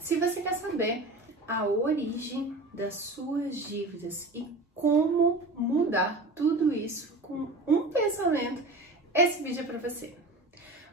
Se você quer saber a origem das suas dívidas e como mudar tudo isso com um pensamento, esse vídeo é para você.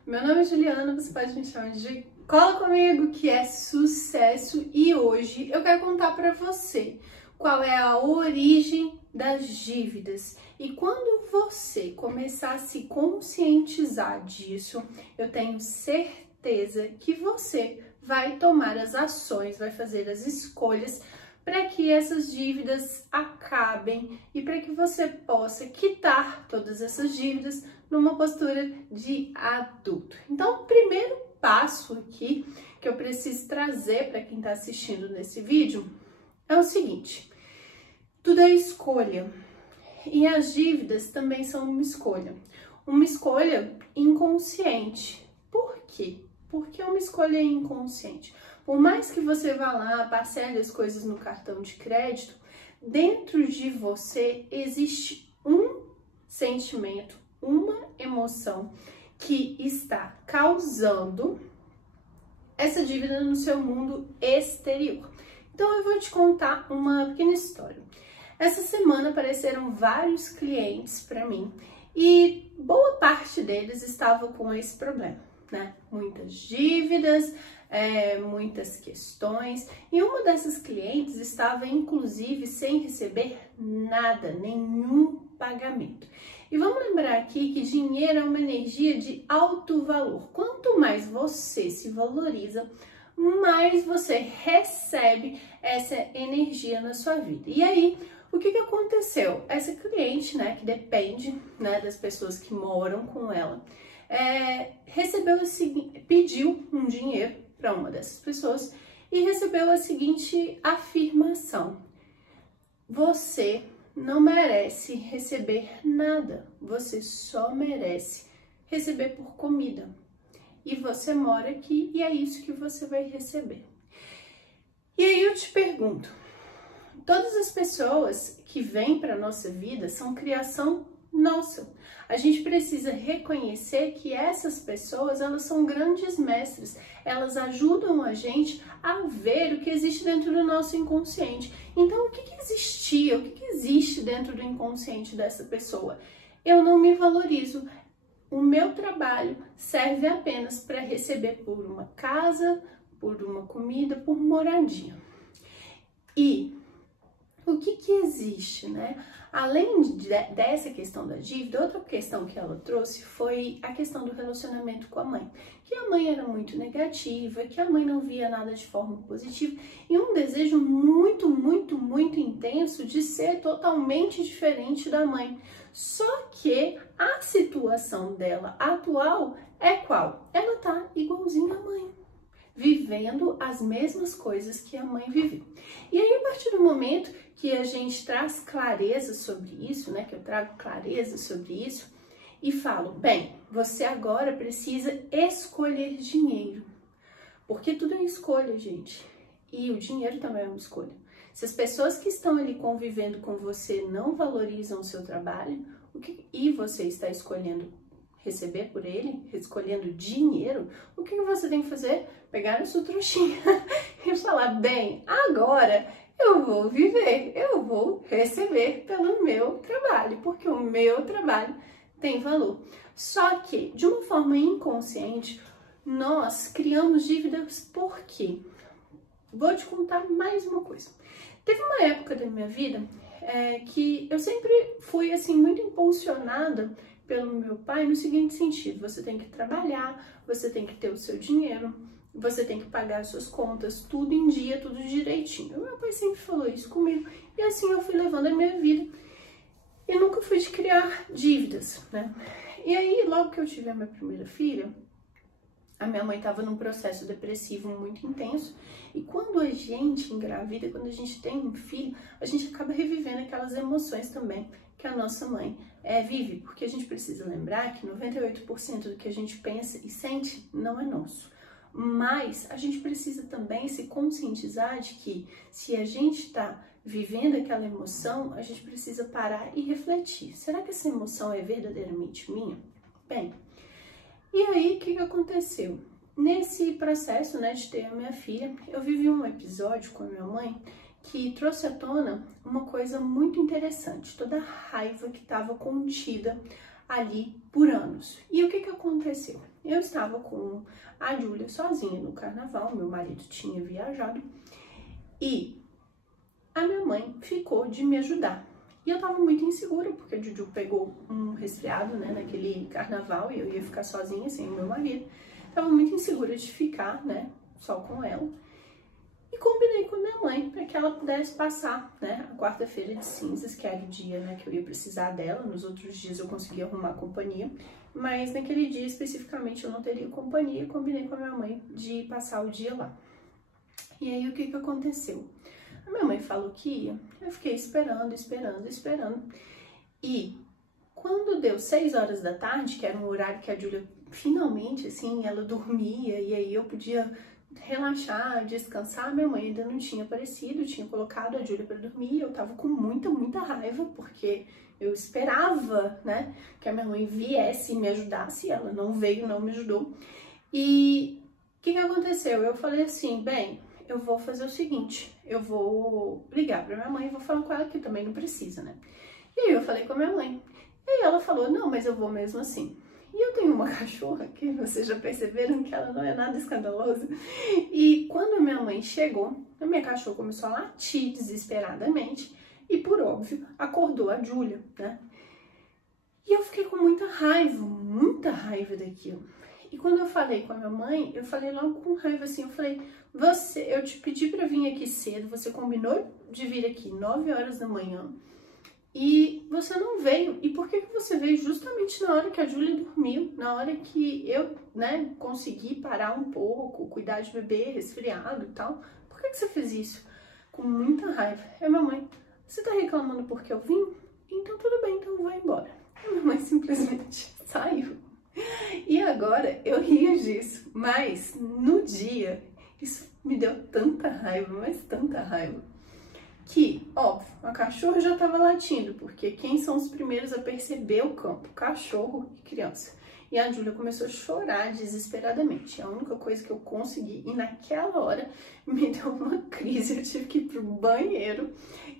Meu nome é Juliana, você pode me chamar de Cola Comigo, que é sucesso, e hoje eu quero contar para você qual é a origem das dívidas. E quando você começar a se conscientizar disso, eu tenho certeza que você vai tomar as ações, vai fazer as escolhas para que essas dívidas acabem e para que você possa quitar todas essas dívidas numa postura de adulto. Então, o primeiro passo aqui que eu preciso trazer para quem está assistindo nesse vídeo é o seguinte: tudo é escolha. E as dívidas também são uma escolha inconsciente. Por quê? Porque é uma escolha inconsciente. Por mais que você vá lá, parcele as coisas no cartão de crédito, dentro de você existe um sentimento, uma emoção que está causando essa dívida no seu mundo exterior. Então eu vou te contar uma pequena história. Essa semana apareceram vários clientes para mim e boa parte deles estava com esse problema, né? Muitas dívidas, muitas questões, e uma dessas clientes estava inclusive sem receber nada, nenhum pagamento. E vamos lembrar aqui que dinheiro é uma energia de alto valor. Quanto mais você se valoriza, mais você recebe essa energia na sua vida. E aí, o que aconteceu? Essa cliente, né, que depende, né, das pessoas que moram com ela, pediu um dinheiro para uma dessas pessoas e recebeu a seguinte afirmação: você não merece receber nada, você só merece receber por comida. E você mora aqui e é isso que você vai receber. E aí eu te pergunto, todas as pessoas que vêm para a nossa vida são criação nossa. A gente precisa reconhecer que essas pessoas, elas são grandes mestres. Elas ajudam a gente a ver o que existe dentro do nosso inconsciente. Então, o que existia, o que existe dentro do inconsciente dessa pessoa? Eu não me valorizo. O meu trabalho serve apenas para receber por uma casa, por uma comida, por moradia. E o que existe, né? Além dessa questão da dívida, outra questão que ela trouxe foi a questão do relacionamento com a mãe. Que a mãe era muito negativa, que a mãe não via nada de forma positiva e um desejo muito, muito, muito intenso de ser totalmente diferente da mãe. Só que a situação dela atual é qual? Ela tá igualzinha à mãe, vivendo as mesmas coisas que a mãe viveu. E aí, a partir do momento que a gente traz clareza sobre isso, né, que eu trago clareza sobre isso e falo, bem, você agora precisa escolher dinheiro, porque tudo é escolha, gente, e o dinheiro também é uma escolha. Se as pessoas que estão ali convivendo com você não valorizam o seu trabalho, e você está escolhendo receber por ele, escolhendo dinheiro, o que você tem que fazer? Pegar a sua trouxinha e falar, bem, agora eu vou viver, eu vou receber pelo meu trabalho, porque o meu trabalho tem valor. Só que, de uma forma inconsciente, nós criamos dívidas por quê? Vou te contar mais uma coisa. Teve uma época da minha vida que eu sempre fui assim muito impulsionada pelo meu pai no seguinte sentido: você tem que trabalhar, você tem que ter o seu dinheiro, você tem que pagar as suas contas, tudo em dia, tudo direitinho. Meu pai sempre falou isso comigo e assim eu fui levando a minha vida e nunca fui de criar dívidas, né? E aí, logo que eu tive a minha primeira filha, a minha mãe estava num processo depressivo muito intenso e quando a gente engravida, quando a gente tem um filho, a gente acaba revivendo aquelas emoções também que a nossa mãe vive, porque a gente precisa lembrar que 98% do que a gente pensa e sente não é nosso. Mas a gente precisa também se conscientizar de que se a gente está vivendo aquela emoção, a gente precisa parar e refletir. Será que essa emoção é verdadeiramente minha? Bem, e aí o que aconteceu? nesse processo, né, de ter a minha filha, eu vivi um episódio com a minha mãe que trouxe à tona uma coisa muito interessante, toda a raiva que estava contida ali por anos. E o que que aconteceu? Eu estava com a Júlia sozinha no carnaval, meu marido tinha viajado e a minha mãe ficou de me ajudar. E eu tava muito insegura, porque a Juju pegou um resfriado, né, naquele carnaval e eu ia ficar sozinha sem o meu marido. Tava muito insegura de ficar, né, só com ela. E combinei com a minha mãe para que ela pudesse passar, né, a quarta-feira de cinzas, que era o dia, né, que eu ia precisar dela. Nos outros dias eu conseguia arrumar companhia, mas naquele dia especificamente eu não teria companhia. Combinei com a minha mãe de passar o dia lá. E aí o que que aconteceu? A minha mãe falou que ia, eu fiquei esperando. E quando deu 6 horas da tarde, que era um horário que a Júlia finalmente, assim, ela dormia e aí eu podia relaxar, descansar, minha mãe ainda não tinha aparecido, tinha colocado a Júlia para dormir. Eu tava com muita raiva, porque eu esperava, né, que a minha mãe viesse e me ajudasse, ela não veio, não me ajudou. E o que que aconteceu? Eu falei assim, bem, eu vou fazer o seguinte, eu vou ligar pra minha mãe e vou falar com ela que também não precisa, né? E aí eu falei com a minha mãe, e aí ela falou, não, mas eu vou mesmo assim. E eu tenho uma cachorra que vocês já perceberam que ela não é nada escandalosa. E quando a minha mãe chegou, a minha cachorra começou a latir desesperadamente e, por óbvio, acordou a Júlia, né? E eu fiquei com muita raiva daquilo. E quando eu falei com a minha mãe, eu falei logo com raiva assim, eu falei, eu te pedi pra vir aqui cedo, você combinou de vir aqui 9 horas da manhã e você não veio. E por que que você veio justamente na hora que a Júlia dormiu, na hora que eu, né, consegui parar um pouco, cuidar de bebê resfriado e tal? Por que que você fez isso? Com muita raiva. E minha mãe, você tá reclamando porque eu vim? Então tudo bem, então eu vou embora. E minha mãe simplesmente saiu. E agora eu rio disso, mas no dia isso me deu tanta raiva, mas tanta raiva, que, óbvio, a cachorra já estava latindo, porque quem são os primeiros a perceber o campo? Cachorro e criança. E a Júlia começou a chorar desesperadamente, é a única coisa que eu consegui, e naquela hora me deu uma crise, eu tive que ir pro banheiro,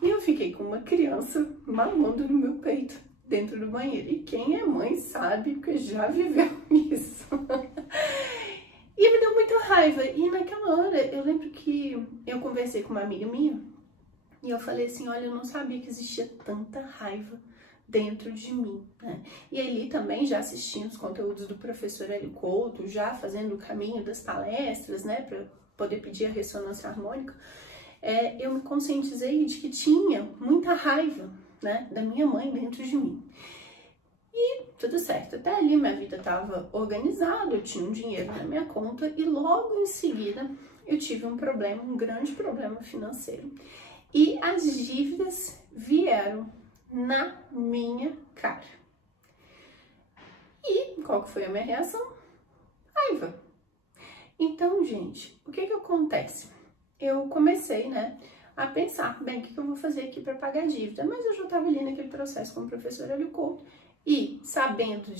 e eu fiquei com uma criança mamando no meu peito, dentro do banheiro. E quem é mãe sabe, porque já viveu isso. E me deu muita raiva. E naquela hora, eu lembro que eu conversei com uma amiga minha e eu falei assim, olha, eu não sabia que existia tanta raiva dentro de mim, né? E ali também, já assistindo os conteúdos do professor Hélio Couto, já fazendo o caminho das palestras, né, para poder pedir a ressonância harmônica, eu me conscientizei de que tinha muita raiva, né, da minha mãe dentro de mim. E tudo certo, até ali minha vida estava organizada, eu tinha um dinheiro na minha conta e logo em seguida eu tive um problema, um grande problema financeiro. E as dívidas vieram na minha cara. E qual que foi a minha reação? Raiva. Então, gente, o que que acontece? Eu comecei, né, a pensar, bem, o que eu vou fazer aqui para pagar a dívida? Mas eu já estava ali naquele processo com o professor Hélio Couto e sabendo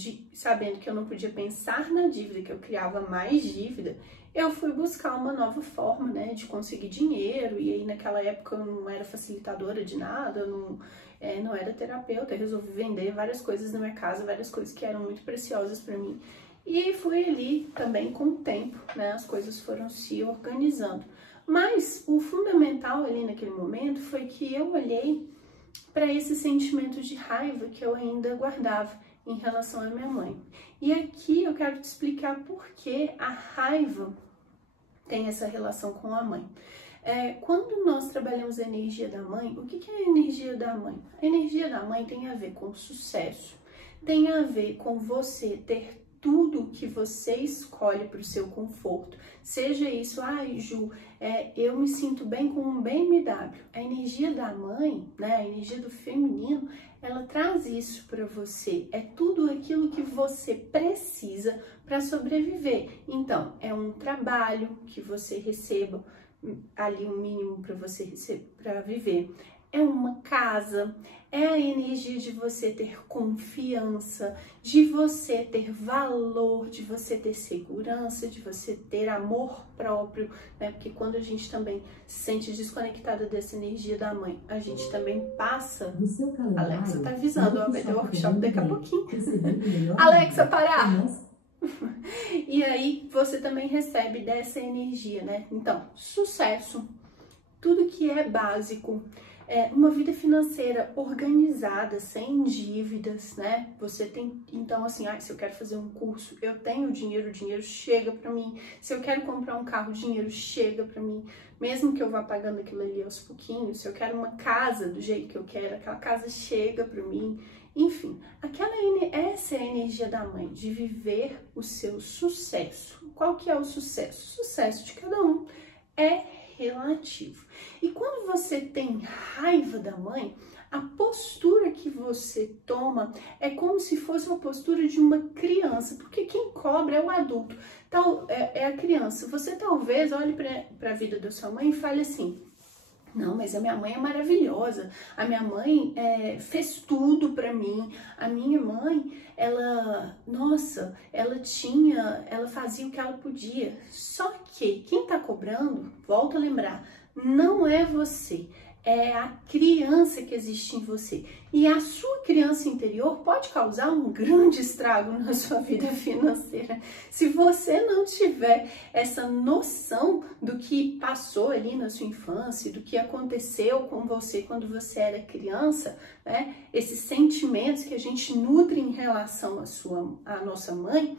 que eu não podia pensar na dívida, que eu criava mais dívida, eu fui buscar uma nova forma, né, de conseguir dinheiro. E aí naquela época eu não era facilitadora de nada, eu não era terapeuta, eu resolvi vender várias coisas na minha casa, várias coisas que eram muito preciosas para mim. E aí foi ali também com o tempo, né, as coisas foram se organizando. Mas o fundamental ali naquele momento foi que eu olhei para esse sentimento de raiva que eu ainda guardava em relação à minha mãe. E aqui eu quero te explicar por que a raiva tem essa relação com a mãe. Quando nós trabalhamos a energia da mãe, o que é a energia da mãe? A energia da mãe tem a ver com sucesso, tem a ver com você ter tudo que você escolhe para o seu conforto. Seja isso, ai Ju, eu me sinto bem com um BMW. A energia da mãe, né, a energia do feminino, ela traz isso para você. É tudo aquilo que você precisa para sobreviver. Então, é um trabalho que você receba ali um mínimo para você para viver. é uma casa, é a energia de você ter confiança, de você ter valor, de você ter segurança, de você ter amor próprio, né? Porque quando a gente também se sente desconectada dessa energia da mãe, a gente também passa... Alexa tá avisando, ó, vai ter workshop daqui a pouquinho. Alexa, parar! E aí você também recebe dessa energia, né? Então, sucesso, tudo que é básico, uma vida financeira organizada, sem dívidas, né? Você tem, então assim, se eu quero fazer um curso, eu tenho dinheiro, o dinheiro chega para mim. Se eu quero comprar um carro, o dinheiro chega para mim, mesmo que eu vá pagando aquilo ali aos pouquinhos. Se eu quero uma casa do jeito que eu quero, aquela casa chega para mim. Enfim, essa é a energia da mãe, de viver o seu sucesso. Qual que é o sucesso? O sucesso de cada um é relativo. E quando você tem raiva da mãe, a postura que você toma é como se fosse uma postura de uma criança, porque quem cobra é o adulto, então é a criança. Você talvez olhe para a vida da sua mãe e fale assim: não, mas a minha mãe é maravilhosa, a minha mãe fez tudo pra mim, a minha mãe, ela fazia o que ela podia. Só que quem tá cobrando, volta a lembrar, não é você, é a criança que existe em você. E a sua criança interior pode causar um grande estrago na sua vida financeira. Se você não tiver essa noção do que passou ali na sua infância, do que aconteceu com você quando você era criança, né? Esses sentimentos que a gente nutre em relação à nossa mãe,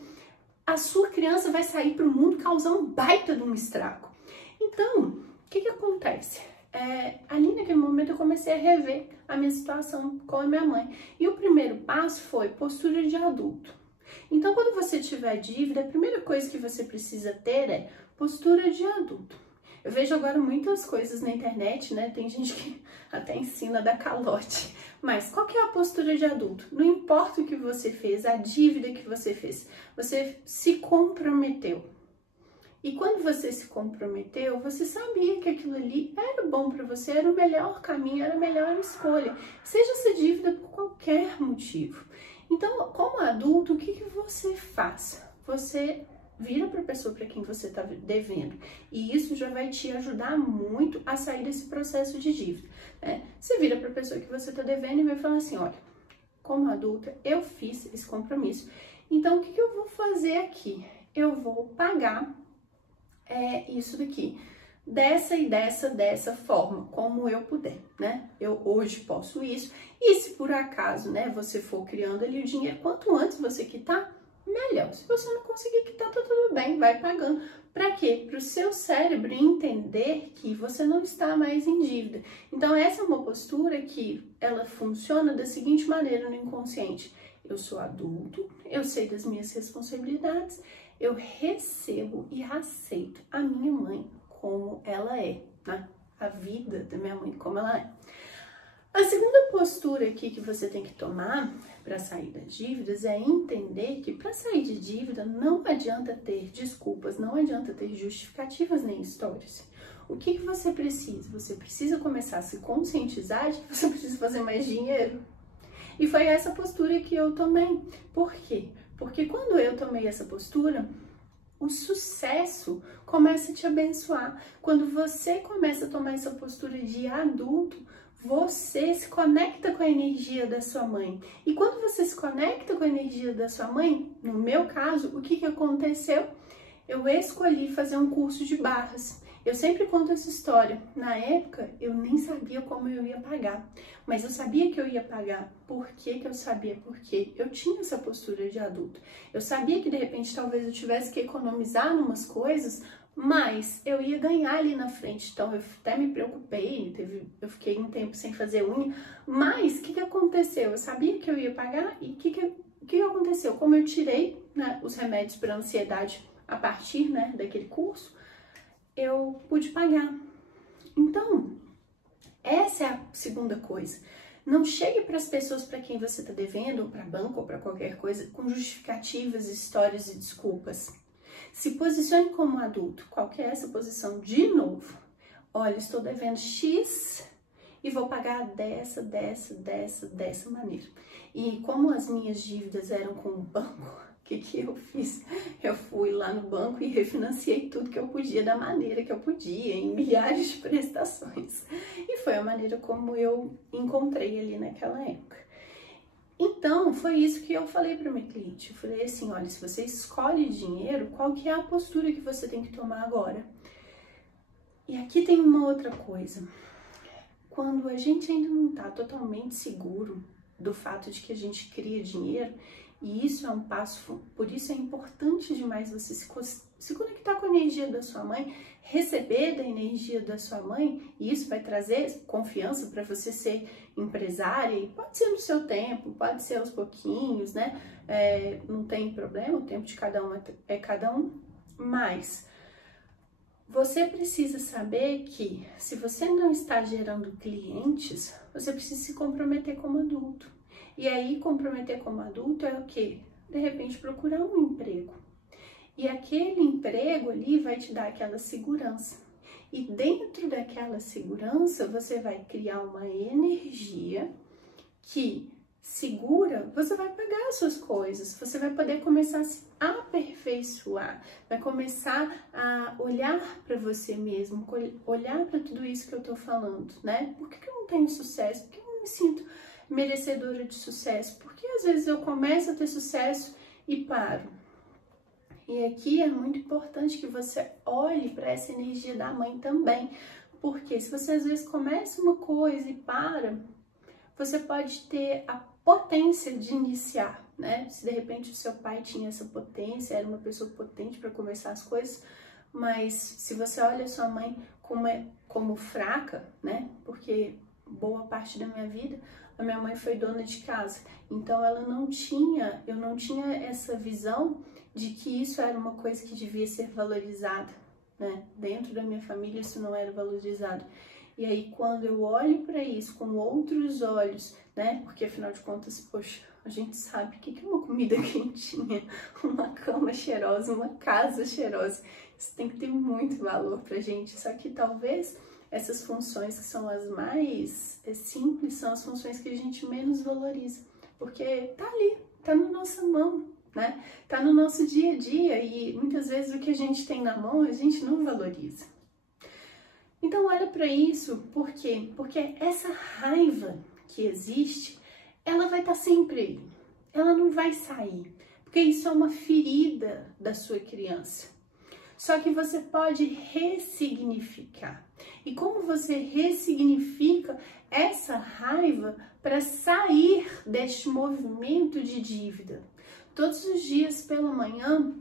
a sua criança vai sair para o mundo causar um baita de um estrago. Então, o que acontece? Ali naquele momento eu comecei a rever a minha situação com a minha mãe. E o primeiro passo foi postura de adulto. Então, quando você tiver dívida, a primeira coisa que você precisa ter é postura de adulto. Eu vejo agora muitas coisas na internet, né? Tem gente que até ensina a dar calote. Mas qual que é a postura de adulto? Não importa o que você fez, a dívida que você fez, você se comprometeu. E quando você se comprometeu, você sabia que aquilo ali era bom para você, era o melhor caminho, era a melhor escolha. Seja essa dívida por qualquer motivo. Então, como adulto, o que você faz? Você vira para a pessoa para quem você está devendo. E isso já vai te ajudar muito a sair desse processo de dívida, né? Você vira para a pessoa que você está devendo e vai falar assim: olha, como adulta, eu fiz esse compromisso. Então, o que eu vou fazer aqui? Eu vou pagar isso daqui, dessa forma, como eu puder, né? Eu hoje posso isso, e se por acaso, né, você for criando ali o dinheiro, quanto antes você quitar, melhor. Se você não conseguir quitar, tá tudo bem, vai pagando. Para quê? Para o seu cérebro entender que você não está mais em dívida. Então, essa é uma postura que ela funciona da seguinte maneira no inconsciente: eu sou adulto, eu sei das minhas responsabilidades, eu recebo e aceito a minha mãe como ela é, né? A vida da minha mãe como ela é. A segunda postura aqui que você tem que tomar para sair das dívidas é entender que para sair de dívida não adianta ter desculpas, não adianta ter justificativas nem histórias. O que você precisa? Você precisa começar a se conscientizar de que você precisa fazer mais dinheiro. E foi essa postura que eu tomei. Por quê? Porque quando eu tomei essa postura, o sucesso começa a te abençoar. Quando você começa a tomar essa postura de adulto, você se conecta com a energia da sua mãe. E quando você se conecta com a energia da sua mãe, no meu caso, o que aconteceu? Eu escolhi fazer um curso de barras. Eu sempre conto essa história. Na época, eu nem sabia como eu ia pagar, mas eu sabia que eu ia pagar. Por que eu sabia? Porque eu tinha essa postura de adulto. Eu sabia que, de repente, talvez eu tivesse que economizar em umas coisas, mas eu ia ganhar ali na frente. Então, eu até me preocupei, eu fiquei um tempo sem fazer unha, mas o que aconteceu? Eu sabia que eu ia pagar e o que aconteceu? Como eu tirei, né, os remédios para ansiedade a partir, né, daquele curso, eu pude pagar. Então, essa é a segunda coisa. Não chegue para as pessoas para quem você está devendo, ou para banco, ou para qualquer coisa, com justificativas, histórias e desculpas. Se posicione como adulto. Qual que é essa posição? De novo. Olha, estou devendo X e vou pagar dessa maneira. E como as minhas dívidas eram com o banco, o que eu fiz? Eu fui lá no banco e refinanciei tudo que eu podia da maneira que eu podia, em milhares de prestações. E foi a maneira como eu encontrei ali naquela época. Então, foi isso que eu falei para o meu cliente. Eu falei assim, olha, se você escolhe dinheiro, qual que é a postura que você tem que tomar agora? E aqui tem uma outra coisa. Quando a gente ainda não está totalmente seguro do fato de que a gente cria dinheiro, e isso é um passo, por isso é importante demais você se conectar com a energia da sua mãe, receber da energia da sua mãe, e isso vai trazer confiança para você ser empresária, e pode ser no seu tempo, pode ser aos pouquinhos, né? Não tem problema, o tempo de cada um é cada um, mas você precisa saber que se você não está gerando clientes, você precisa se comprometer como adulto. E aí, comprometer como adulto é o quê? De repente, procurar um emprego. E aquele emprego ali vai te dar aquela segurança. E dentro daquela segurança, você vai criar uma energia que segura, você vai pagar as suas coisas, você vai poder começar a se aperfeiçoar, vai começar a olhar para você mesmo, olhar para tudo isso que eu tô falando, né? Por que eu não tenho sucesso? Por que eu não me sinto merecedora de sucesso? Porque às vezes eu começo a ter sucesso e paro. E aqui é muito importante que você olhe para essa energia da mãe também, porque se você às vezes começa uma coisa e para, você pode ter a potência de iniciar, né? Se de repente o seu pai tinha essa potência, era uma pessoa potente para começar as coisas, mas se você olha a sua mãe como fraca, né? Porque boa parte da minha vida a minha mãe foi dona de casa, então eu não tinha essa visão de que isso era uma coisa que devia ser valorizada, né? Dentro da minha família isso não era valorizado. E aí quando eu olho para isso com outros olhos, né? Porque afinal de contas, poxa, a gente sabe o que é uma comida quentinha, uma cama cheirosa, uma casa cheirosa. Isso tem que ter muito valor pra gente, só que talvez essas funções que são as mais simples são as funções que a gente menos valoriza, porque tá ali, tá na nossa mão, né? Tá no nosso dia a dia e muitas vezes o que a gente tem na mão a gente não valoriza. Então olha para isso, por quê? Porque essa raiva que existe, ela vai estar sempre aí, ela não vai sair, porque isso é uma ferida da sua criança. Só que você pode ressignificar. E como você ressignifica essa raiva para sair deste movimento de dívida? Todos os dias pela manhã,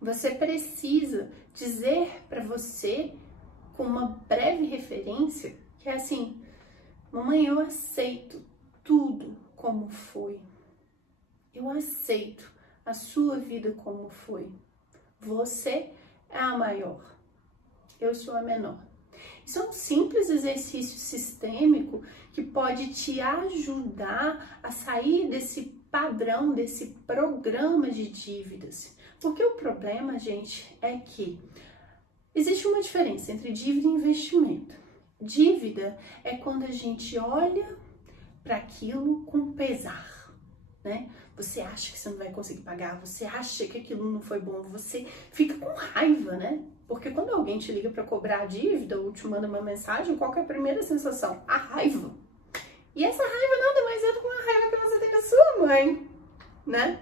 você precisa dizer para você, com uma breve referência, que é assim: mamãe, eu aceito tudo como foi. Eu aceito a sua vida como foi. Você é a maior, eu sou a menor. Isso é um simples exercício sistêmico que pode te ajudar a sair desse padrão, desse programa de dívidas. Porque o problema, gente, é que existe uma diferença entre dívida e investimento. Dívida é quando a gente olha para aquilo com pesar, né? Você acha que você não vai conseguir pagar, você acha que aquilo não foi bom, você fica com raiva, né? Porque quando alguém te liga para cobrar a dívida ou te manda uma mensagem, qual que é a primeira sensação? A raiva. E essa raiva nada mais é do que uma raiva que você tem da sua mãe, né?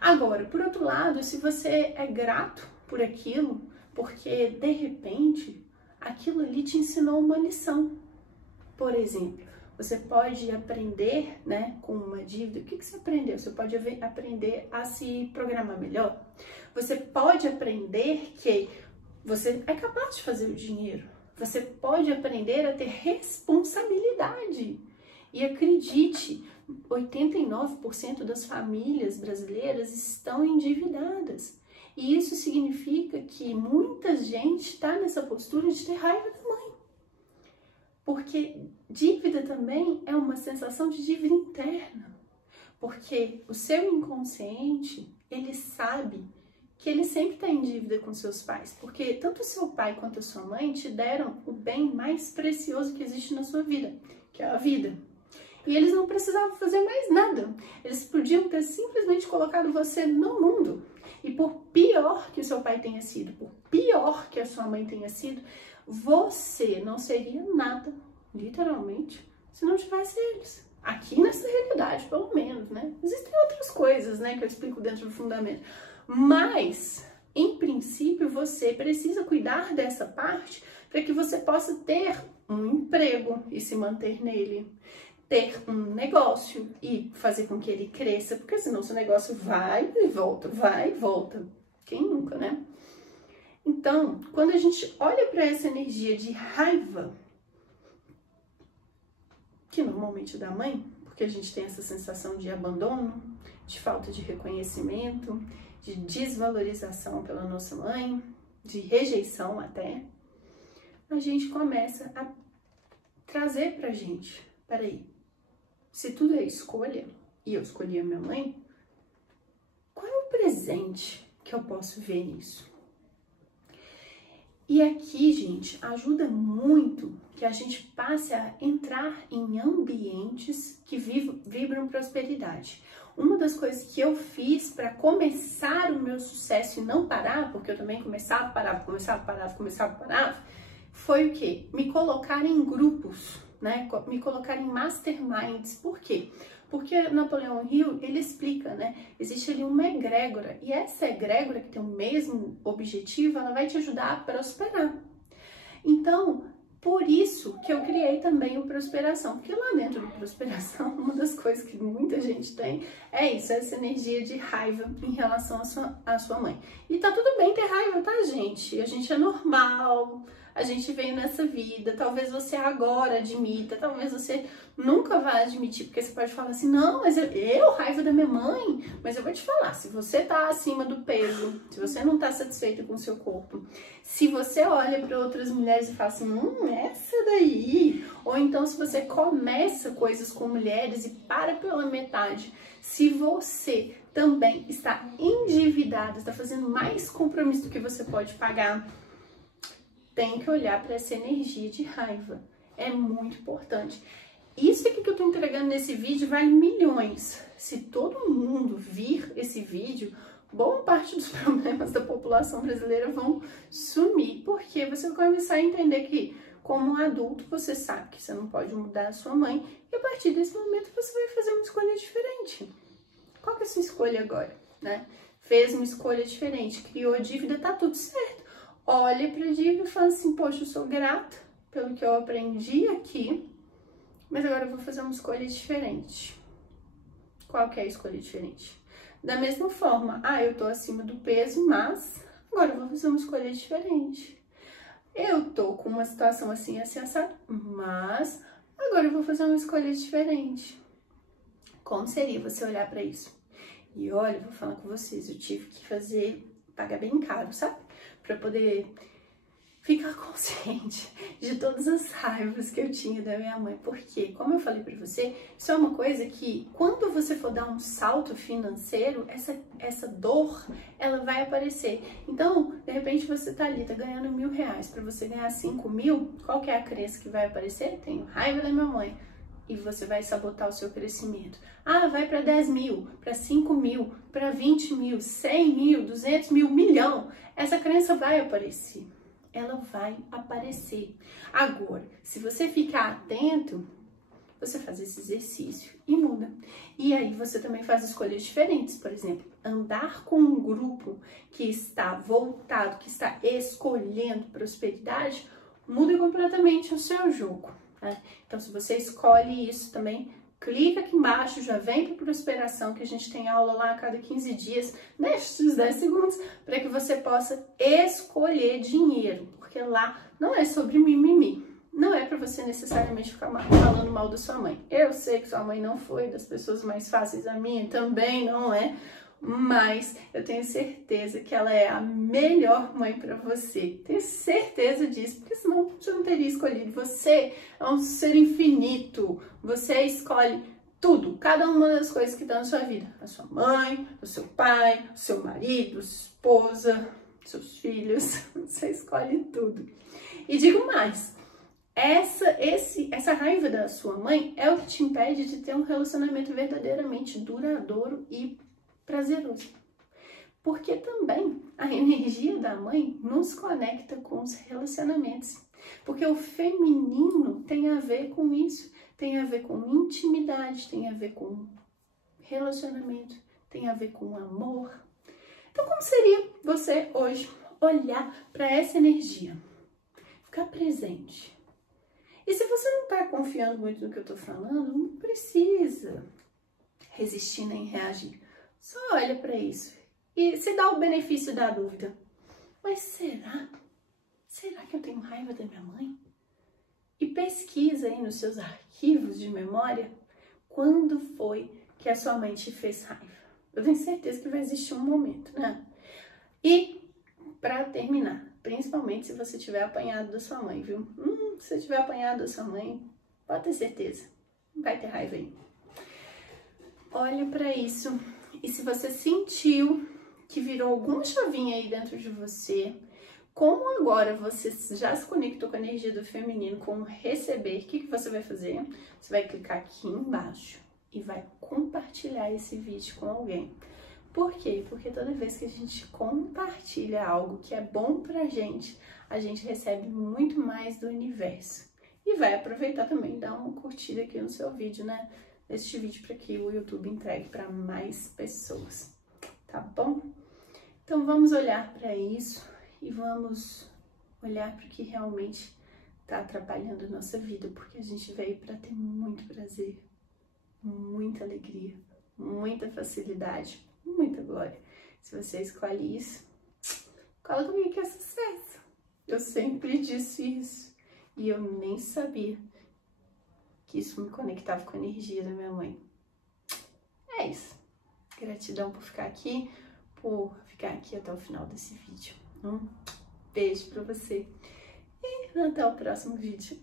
Agora, por outro lado, se você é grato por aquilo, porque de repente aquilo ali te ensinou uma lição. Por exemplo, você pode aprender, né, com uma dívida. O que você aprendeu? Você pode aprender a se programar melhor. Você pode aprender que você é capaz de fazer o dinheiro. Você pode aprender a ter responsabilidade. E acredite, 89% das famílias brasileiras estão endividadas. E isso significa que muita gente está nessa postura de ter raiva da mãe. Porque dívida também é uma sensação de dívida interna. Porque o seu inconsciente, ele sabe que ele sempre está em dívida com seus pais, porque tanto o seu pai quanto a sua mãe te deram o bem mais precioso que existe na sua vida, que é a vida. E eles não precisavam fazer mais nada. Eles podiam ter simplesmente colocado você no mundo. E por pior que o seu pai tenha sido, por pior que a sua mãe tenha sido, você não seria nada, literalmente, se não tivesse eles. Aqui nessa realidade, pelo menos, né? Existem outras coisas, né, que eu explico dentro do fundamento. Mas, em princípio, você precisa cuidar dessa parte para que você possa ter um emprego e se manter nele. Ter um negócio e fazer com que ele cresça, porque senão seu negócio vai e volta, vai e volta. Quem nunca, né? Então, quando a gente olha para essa energia de raiva, que normalmente é da mãe, porque a gente tem essa sensação de abandono, de falta de reconhecimento, de desvalorização pela nossa mãe, de rejeição até, a gente começa a trazer pra gente, peraí, se tudo é escolha, e eu escolhi a minha mãe, qual é o presente que eu posso ver nisso? E aqui, gente, ajuda muito que a gente passe a entrar em ambientes que vibram prosperidade. Uma das coisas que eu fiz para começar o meu sucesso e não parar, porque eu também começava, parava, foi o quê? Me colocar em grupos, né? Me colocar em masterminds. Por quê? Porque Napoleão Hill, ele explica, né? Existe ali uma egrégora, e essa egrégora que tem o mesmo objetivo, ela vai te ajudar a prosperar. Então, por isso que eu criei também o Prosperação, porque lá dentro do Prosperação, uma das coisas que muita gente tem é isso, essa energia de raiva em relação à sua mãe. E tá tudo bem ter raiva, tá, gente? A gente é normal, a gente veio nessa vida, talvez você agora admita, talvez você nunca vai admitir, porque você pode falar assim, não, mas eu raiva da minha mãe, mas eu vou te falar, se você tá acima do peso, se você não tá satisfeito com o seu corpo, se você olha para outras mulheres e fala assim, essa daí, ou então se você começa coisas com mulheres e para pela metade, se você também está endividado, está fazendo mais compromisso do que você pode pagar, tem que olhar para essa energia de raiva. É muito importante. Isso aqui que eu tô entregando nesse vídeo vale milhões. Se todo mundo vir esse vídeo, boa parte dos problemas da população brasileira vão sumir. Porque você vai começar a entender que, como um adulto, você sabe que você não pode mudar a sua mãe. E a partir desse momento você vai fazer uma escolha diferente. Qual que é a sua escolha agora, né? Fez uma escolha diferente, criou dívida, tá tudo certo. Olha para a dívida e fala assim, poxa, eu sou grata pelo que eu aprendi aqui, mas agora eu vou fazer uma escolha diferente. Qual que é a escolha diferente? Da mesma forma, eu tô acima do peso, mas agora eu vou fazer uma escolha diferente. Eu tô com uma situação assim, assim, assado, mas agora eu vou fazer uma escolha diferente. Como seria você olhar para isso? E olha, eu vou falar com vocês, eu tive que pagar bem caro, sabe? Para poder ficar consciente de todas as raivas que eu tinha da minha mãe. Porque, como eu falei para você, isso é uma coisa que, quando você for dar um salto financeiro, essa dor, ela vai aparecer. Então, de repente, você tá ali, tá ganhando R$1.000. Para você ganhar 5.000, qual que é a crença que vai aparecer? Tenho raiva da minha mãe. E você vai sabotar o seu crescimento. Vai para 10.000, para 5.000, para 20.000, 100.000, 200.000, 1.000.000. Essa crença vai aparecer. Ela vai aparecer. Agora, se você ficar atento, você faz esse exercício e muda. E aí você também faz escolhas diferentes. Por exemplo, andar com um grupo que está voltado, que está escolhendo prosperidade, muda completamente o seu jogo. Então, se você escolhe isso também, clica aqui embaixo, já vem para Prosperação, que a gente tem aula lá a cada 15 dias, nestes 10 segundos, para que você possa escolher dinheiro, porque lá não é sobre mimimi, não é para você necessariamente ficar falando mal da sua mãe. Eu sei que sua mãe não foi das pessoas mais fáceis, a minha também não é, mas eu tenho certeza que ela é a melhor mãe para você. Tenho certeza disso, porque senão você não teria escolhido. Você é um ser infinito. Você escolhe tudo, cada uma das coisas que estão na sua vida. A sua mãe, o seu pai, o seu marido, esposa, seus filhos, você escolhe tudo. E digo mais, essa raiva da sua mãe é o que te impede de ter um relacionamento verdadeiramente duradouro e prazeroso. Porque também a energia da mãe nos conecta com os relacionamentos. Porque o feminino tem a ver com isso, tem a ver com intimidade, tem a ver com relacionamento, tem a ver com amor. Então, como seria você hoje olhar para essa energia? Ficar presente. E se você não está confiando muito no que eu estou falando, não precisa resistir nem reagir. Só olha para isso e se dá o benefício da dúvida. Mas será? Será que eu tenho raiva da minha mãe? E pesquisa aí nos seus arquivos de memória quando foi que a sua mãe te fez raiva. Eu tenho certeza que vai existir um momento, né? E, para terminar, principalmente se você tiver apanhado da sua mãe, viu? Se você tiver apanhado da sua mãe, pode ter certeza, vai ter raiva aí. Olha para isso e se você sentiu que virou alguma chavinha aí dentro de você, como agora você já se conectou com a energia do feminino, com o receber, o que você vai fazer? Você vai clicar aqui embaixo e vai compartilhar esse vídeo com alguém. Por quê? Porque toda vez que a gente compartilha algo que é bom pra gente, a gente recebe muito mais do universo. E vai aproveitar também e dar uma curtida aqui no seu vídeo, né? Neste vídeo para que o YouTube entregue para mais pessoas, tá bom? Então vamos olhar para isso e vamos olhar para o que realmente está atrapalhando a nossa vida, porque a gente veio para ter muito prazer, muita alegria, muita facilidade, muita glória. Se você escolhe isso, cola comigo que é sucesso. Eu sempre disse isso e eu nem sabia que isso me conectava com a energia da minha mãe. É isso. Gratidão por ficar aqui, até o final desse vídeo. Beijo pra você e até o próximo vídeo.